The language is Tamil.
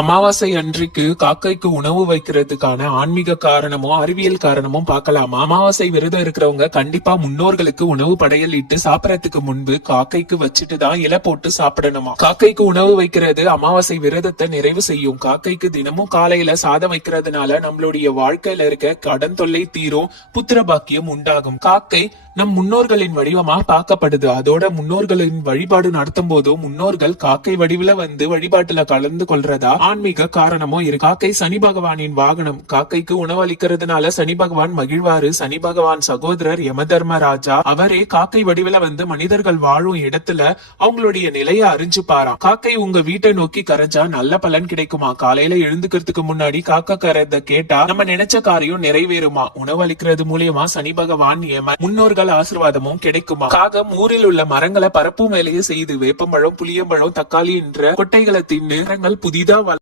அமாவாசை அன்றைக்கு காக்கைக்கு உணவு வைக்கிறதுக்கான ஆன்மீக காரணமோ அறிவியல் காரணமும் பார்க்கலாமா. அமாவாசை விரதம் இருக்கிறவங்க கண்டிப்பா முன்னோர்களுக்கு உணவு படையலிட்டு சாப்பிடறதுக்கு முன்பு காக்கைக்கு வச்சுட்டு தான் இலை போட்டு சாப்பிடணுமா? காக்கைக்கு உணவு வைக்கிறது அமாவாசை விரதத்தை நிறைவு செய்யும். காக்கைக்கு தினமும் காலையில சாதம் வைக்கிறதுனால நம்மளுடைய வாழ்க்கையில இருக்க கடன் தொல்லை தீரும் புத்திர பாக்கியம் உண்டாகும். காக்கை நம் முன்னோர்களின் வடிவமா பார்க்கப்படுது. அதோட முன்னோர்களின் வழிபாடு நடத்தும் போதும் முன்னோர்கள் காக்கை வடிவில வந்து வழிபாட்டுல கலந்து கொள்றதா? ஆன்மீக காரணமும் இருக்கு காக்கை சனி பகவானின் வாகனம். காக்கைக்கு உணவளிக்கிறதுனால சனி பகவான் மகிழ்வாரு சனி பகவான் சகோதரர் யமதர்மராஜா அவரே காக்கை வடிவில வந்து மனிதர்கள் வாழும் இடத்துல அவங்களுடைய நிலைய அறிஞ்சு பாரா. காக்கை உங்க வீட்டை நோக்கி கரைஞ்சா நல்ல பலன் கிடைக்குமா? காலையில எழுந்துக்கிறதுக்கு முன்னாடி காக்கா கரைத கேட்டா நம்ம நினைச்ச காரியம் நிறைவேறுமா? உணவளிக்கிறது மூலியமா சனி பகவான் யமன் முன்னோர்கள் ஆசீர்வாதமும் கிடைக்குமா? காகம் ஊரில் உள்ள மரங்களை பரப்பும் வேலையை செய்து வேப்பம்பழம் புளியம்பழம் தக்காளி என்ற கொட்டைகளை தின்னு புதிதா வள